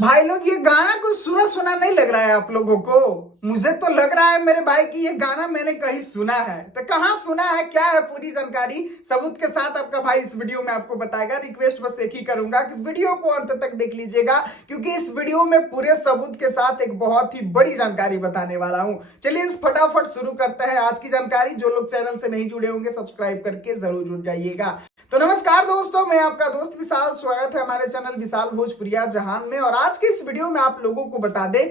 भाई लोग ये गाना कुछ सुना सुना नहीं लग रहा है आप लोगों को? मुझे तो लग रहा है मेरे भाई कि ये गाना मैंने कहीं सुना है। तो कहाँ सुना है, क्या है पूरी जानकारी सबूत के साथ आपका भाई इस वीडियो में आपको बताएगा। रिक्वेस्ट बस एक ही करूंगा कि वीडियो को अंत तक देख लीजिएगा, क्योंकि इस वीडियो में पूरे सबूत के साथ एक बहुत ही बड़ी जानकारी बताने वाला हूं। चलिए इस फटाफट शुरू करते हैं आज की जानकारी। जो लोग चैनल से नहीं जुड़े होंगे सब्सक्राइब करके जरूर जुड़ जाइएगा। तो नमस्कार दोस्तों, मैं आपका दोस्त विशाल, स्वागत है हमारे चैनल विशाल भोजपुरिया जहान में। और आज के इस वीडियो में आप लोगों को बता दें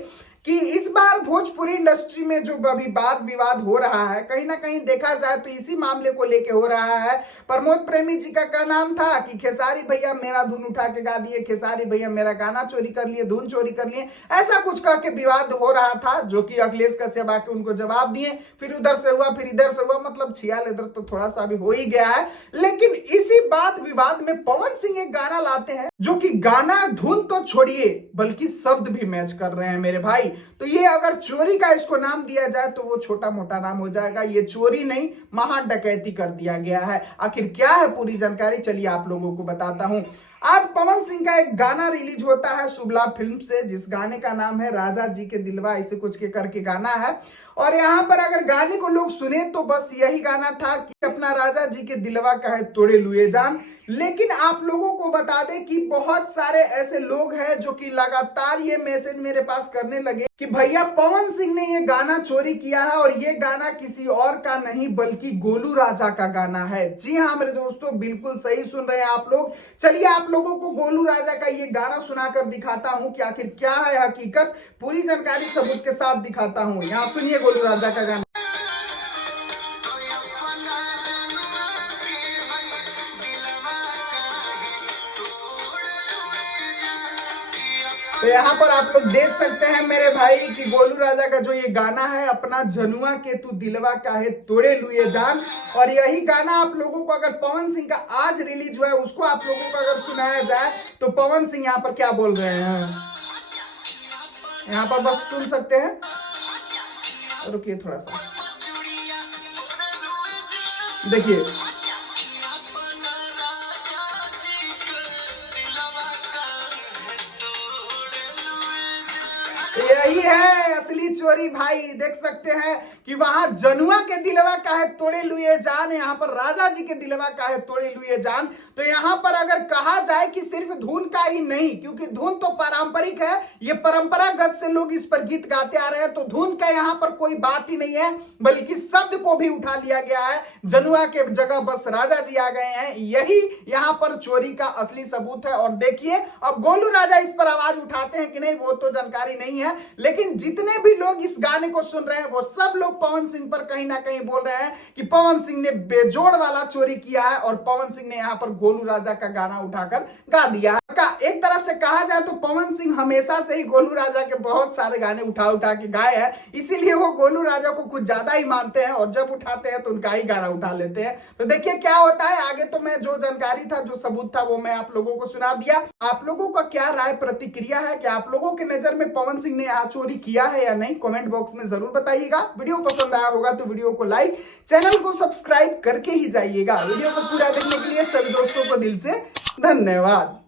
कि इस बार भोजपुरी इंडस्ट्री में जो अभी वाद विवाद हो रहा है, कहीं ना कहीं देखा जाए तो इसी मामले को लेके हो रहा है। प्रमोद प्रेमी जी का क्या नाम था कि खेसारी भैया मेरा धुन उठा के गा दिए, खेसारी भैया मेरा गाना चोरी कर लिए, धुन चोरी कर लिए, ऐसा कुछ कह के विवाद हो रहा था, जो कि अखिलेश कश्यप आके उनको जवाब दिए। फिर उधर से हुआ, फिर इधर से हुआ, मतलब छियाल इधर तो थोड़ा सा भी हो ही गया है। लेकिन इसी बात विवाद में पवन सिंह एक गाना लाते हैं, जो कि गाना धुन तो छोड़िए बल्कि शब्द भी मैच कर रहे हैं मेरे भाई। तो ये अगर चोरी का इसको नाम दिया जाए तो वो छोटा मोटा नाम हो जाएगा। ये चोरी नहीं, महा डकैती कर दिया गया है। आखिर क्या है पूरी जानकारी, चलिए आप लोगों को बताता हूं। आज पवन सिंह का एक गाना रिलीज होता है शुभ लाभ फिल्म से, जिस गाने का नाम है राजा जी के दिलवा, ऐसे कुछ के करके गाना है। और यहाँ पर अगर गाने को लोग सुने तो बस यही गाना था कि अपना राजा जी के दिलवा का है तोड़े लुए जान। लेकिन आप लोगों को बता दें कि बहुत सारे ऐसे लोग हैं जो कि लगातार ये मैसेज मेरे पास करने लगे कि भैया पवन सिंह ने ये गाना चोरी किया है, और ये गाना किसी और का नहीं बल्कि गोलू राजा का गाना है। जी हाँ मेरे दोस्तों, बिल्कुल सही सुन रहे हैं आप लोग। चलिए आप लोगों को गोलू राजा का ये गाना सुनाकर दिखाता हूं कि आखिर क्या है हकीकत। पूरी जानकारी सबूत के साथ दिखाता हूं। यहाँ सुनिए गोलू राजा का गाना। तो यहाँ पर आप लोग देख सकते हैं मेरे भाई कि गोलू राजा का जो ये गाना है, अपना जनुआ के तू दिलवा का है तोड़े लुए जान। और यही गाना आप लोगों को अगर पवन सिंह का आज रिलीज हुआ है, उसको आप लोगों को अगर सुनाया जाए तो पवन सिंह यहाँ पर क्या बोल रहे हैं, यहाँ पर बस सुन सकते हैं। रुकिए थोड़ा सा, देखिए यही है असली चोरी भाई। देख सकते हैं कि वहां जनुआ के दिलवा का है तोड़े लुए जान, यहाँ पर राजा जी के दिलवा का है तोड़े लुए जान। तो यहाँ पर अगर कहा जाए कि सिर्फ धुन का ही नहीं, क्योंकि धुन तो पारंपरिक है, ये परंपरागत से लोग इस पर गीत गाते आ रहे हैं, तो धुन का यहाँ पर कोई बात ही नहीं है, बल्कि शब्द को भी उठा लिया गया है। जनुआ के जगह बस राजा जी आ गए हैं, यही यहाँ पर चोरी का असली सबूत है। और देखिए अब गोलू राजा इस पर आवाज उठाते हैं कि नहीं, वो तो जानकारी नहीं है। लेकिन जितने भी लोग इस गाने को सुन रहे हैं वो सब लोग पवन सिंह पर कहीं ना कहीं बोल रहे हैं कि पवन सिंह ने बेजोड़ वाला चोरी किया है, और पवन सिंह ने यहाँ पर गोलू राजा का गाना उठाकर गा दिया है। एक तरह से कहा जाए तो पवन सिंह हमेशा से ही गोलू राजा के बहुत सारे गाने उठा उठा के गाए हैं, इसीलिए वो गोलू राजा को कुछ ज्यादा ही मानते हैं, और जब उठाते हैं तो उनका ही गाना उठा लेते हैं। तो देखिए क्या होता है आगे। तो मैं जो जानकारी था, जो सबूत था, वो मैं आप लोगों को सुना दिया। आप लोगों का क्या राय प्रतिक्रिया है, क्या आप लोगों की नजर में पवन सिंह ने यहाँ चोरी किया है या नहीं, कमेंट बॉक्स में जरूर बताइएगा। वीडियो पसंद आया होगा तो वीडियो को लाइक, चैनल को सब्सक्राइब करके ही जाइएगा। वीडियो को पूरा देखने के लिए सभी दोस्तों को दिल से धन्यवाद।